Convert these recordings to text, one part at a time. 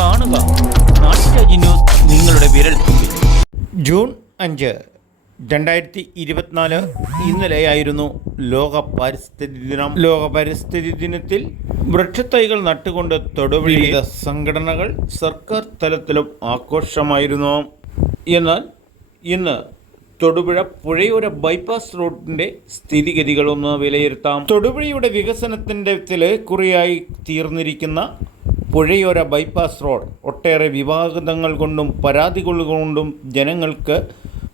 കാണുക. നാട്ടുരാജി ന്യൂസ് നിങ്ങളുടെ വിരൽ തുമ്പിൽ. ജൂൺ അഞ്ച് രണ്ടായിരത്തി ഇരുപത്തിനാല് ഇന്നലെയായിരുന്നു ലോക പരിസ്ഥിതി ദിനം. ലോക പരിസ്ഥിതി ദിനത്തിൽ വൃക്ഷത്തൈകൾ നട്ടുകൊണ്ട് തൊടുവിളി സംഘടനകൾ സർക്കാർ തലത്തിലും ആഘോഷമായിരുന്നു. എന്നാൽ ഇന്ന് തൊടുപുഴ പുഴയോര ബൈപ്പാസ് റോഡിന്റെ സ്ഥിതിഗതികളൊന്ന് വിലയിരുത്താം. തൊടുപുഴയുടെ വികസനത്തിന്റെ കുറിയായി തീർന്നിരിക്കുന്ന പുഴയോര ബൈപ്പാസ് റോഡ്. ഒട്ടേറെ വിവാദങ്ങൾ കൊണ്ടും പരാതികൾ കൊണ്ടും ജനങ്ങൾക്ക്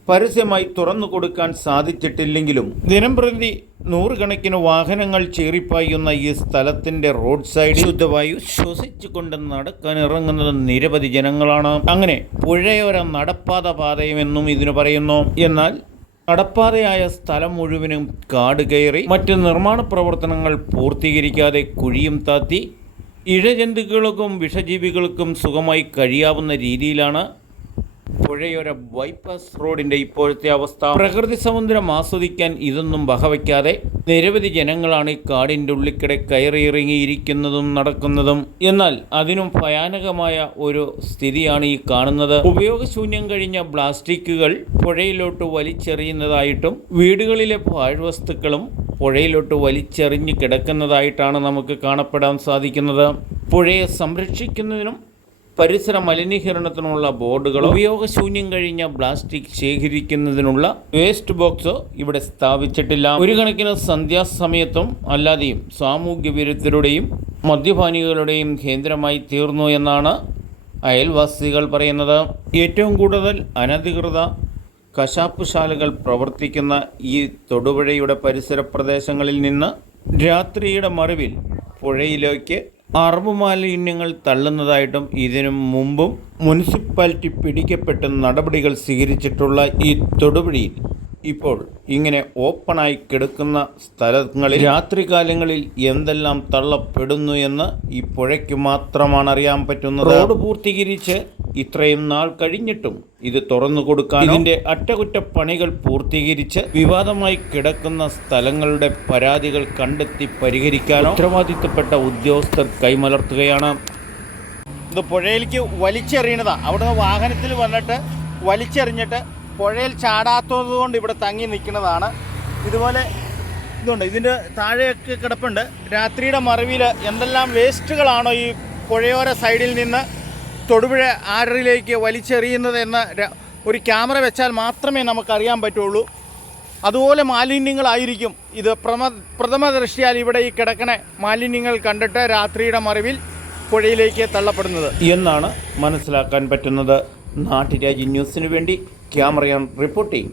പരസ്യമായി തുറന്നു കൊടുക്കാൻ സാധിച്ചിട്ടില്ലെങ്കിലും ദിനംപ്രതി നൂറുകണക്കിന് വാഹനങ്ങൾ ചീറിപ്പായുന്ന ഈ സ്ഥലത്തിന്റെ റോഡ് സൈഡ് ശുദ്ധവായു ശ്വസിച്ചുകൊണ്ട് നടക്കാൻ ഇറങ്ങുന്നത് നിരവധി ജനങ്ങളാണ്. അങ്ങനെ പുഴയോര നടപ്പാത പാതയുമെന്നും ഇതിനു പറയുന്നു. എന്നാൽ നടപ്പാതയായ സ്ഥലം മുഴുവനും കാട് കയറി മറ്റ് നിർമ്മാണ പ്രവർത്തനങ്ങൾ പൂർത്തീകരിക്കാതെ കുഴിയും താത്തി ഇഴജന്തുക്കൾക്കും വിഷജീവികൾക്കും സുഖമായി കഴിയാവുന്ന രീതിയിലാണ് പുഴയോര ബൈപ്പാസ് റോഡിന്റെ ഇപ്പോഴത്തെ അവസ്ഥ. പ്രകൃതി സമുദ്രം ആസ്വദിക്കാൻ ഇതൊന്നും വകവയ്ക്കാതെ നിരവധി ജനങ്ങളാണ് ഈ കാടിന്റെ ഉള്ളിക്കിടെ കയറിയിറങ്ങിയിരിക്കുന്നതും നടക്കുന്നതും. എന്നാൽ അതിനും ഭയാനകമായ ഒരു സ്ഥിതിയാണ് ഈ കാണുന്നത്. ഉപയോഗശൂന്യം കഴിഞ്ഞ പ്ലാസ്റ്റിക്കുകൾ പുഴയിലോട്ട് വലിച്ചെറിയുന്നതായിട്ടും വീടുകളിലെ പാഴ്വസ്തുക്കളും പുഴയിലോട്ട് വലിച്ചെറിഞ്ഞ് കിടക്കുന്നതായിട്ടാണ് നമുക്ക് കാണപ്പെടാൻ സാധിക്കുന്നത്. പുഴയെ സംരക്ഷിക്കുന്നതിനും പരിസര മലിനീകരണത്തിനുള്ള ബോർഡുകൾ ഉപയോഗശൂന്യം കഴിഞ്ഞ പ്ലാസ്റ്റിക് ശേഖരിക്കുന്നതിനുള്ള വേസ്റ്റ് ബോക്സോ ഇവിടെ സ്ഥാപിച്ചിട്ടില്ല. ഒരു കണക്കിന് സന്ധ്യാസമയത്തും അല്ലാതെയും സാമൂഹ്യ വിരുദ്ധരുടെയും മദ്യപാനികളുടെയും കേന്ദ്രമായി തീർന്നു എന്നാണ് അയൽവാസികൾ പറയുന്നത്. ഏറ്റവും കൂടുതൽ അനധികൃത കശാപ്പുശാലകൾ പ്രവർത്തിക്കുന്ന ഈ തൊടുപുഴയുടെ പരിസര പ്രദേശങ്ങളിൽ നിന്ന് രാത്രിയുടെ മറിവിൽ പുഴയിലേക്ക് അറബ് മാലിന്യങ്ങൾ തള്ളുന്നതായിട്ടും ഇതിനു മുമ്പും മുനിസിപ്പാലിറ്റി പിടിക്കപ്പെട്ട് നടപടികൾ സ്വീകരിച്ചിട്ടുള്ള ഈ തൊടുപുഴയിൽ ഇപ്പോൾ ഇങ്ങനെ ഓപ്പണായി കിടക്കുന്ന സ്ഥലങ്ങളിൽ രാത്രികാലങ്ങളിൽ എന്തെല്ലാം തള്ളപ്പെടുന്നു എന്ന് ഈ പുഴയ്ക്ക് മാത്രമാണ് അറിയാൻ പറ്റുന്നത്. റോഡ് പൂർത്തീകരിച്ച് ഇത്രയും നാൾ കഴിഞ്ഞിട്ടും ഇത് തുറന്നു കൊടുക്കാൻ ഇതിന്റെ അറ്റകുറ്റപ്പണികൾ പൂർത്തീകരിച്ച് വിവാദമായി കിടക്കുന്ന സ്ഥലങ്ങളുടെ പരാതികൾ കണ്ടെത്തി പരിഹരിക്കാനോ ഉത്തരവാദിത്തപ്പെട്ട ഉദ്യോഗസ്ഥർ കൈമലർത്തുകയാണ്. ഇത് പുഴയിലേക്ക് വലിച്ചെറിയണതാ. അവിടുന്ന് വാഹനത്തിൽ വന്നിട്ട് വലിച്ചെറിഞ്ഞിട്ട് പുഴയിൽ ചാടാത്തത് കൊണ്ട് ഇവിടെ തങ്ങി നിൽക്കുന്നതാണ്. ഇതുപോലെ ഇതുണ്ട്. ഇതിന്റെ താഴെയൊക്കെ കിടപ്പുണ്ട്. രാത്രിയുടെ മറവിൽ എന്തെല്ലാം വേസ്റ്റുകളാണോ ഈ പുഴയോര സൈഡിൽ നിന്ന് തൊടുപുഴ ആറിലേക്ക് വലിച്ചെറിയുന്നത് എന്ന ഒരു ക്യാമറ വെച്ചാൽ മാത്രമേ നമുക്കറിയാൻ പറ്റുള്ളൂ. അതുപോലെ മാലിന്യങ്ങളായിരിക്കും. ഇത് പ്രമ പ്രഥമ ദൃഷ്ടിയാൽ ഇവിടെ ഈ കിടക്കണ മാലിന്യങ്ങൾ കണ്ടിട്ട് രാത്രിയുടെ മറവിൽ പുഴയിലേക്ക് തള്ളപ്പെടുന്നത്. എന്നാണ് മനസ്സിലാക്കാൻ പറ്റുന്നത്. നാട്ടുരാജ്യ ന്യൂസിനു വേണ്ടി ക്യാമറയാൻ റിപ്പോർട്ടിംഗ്.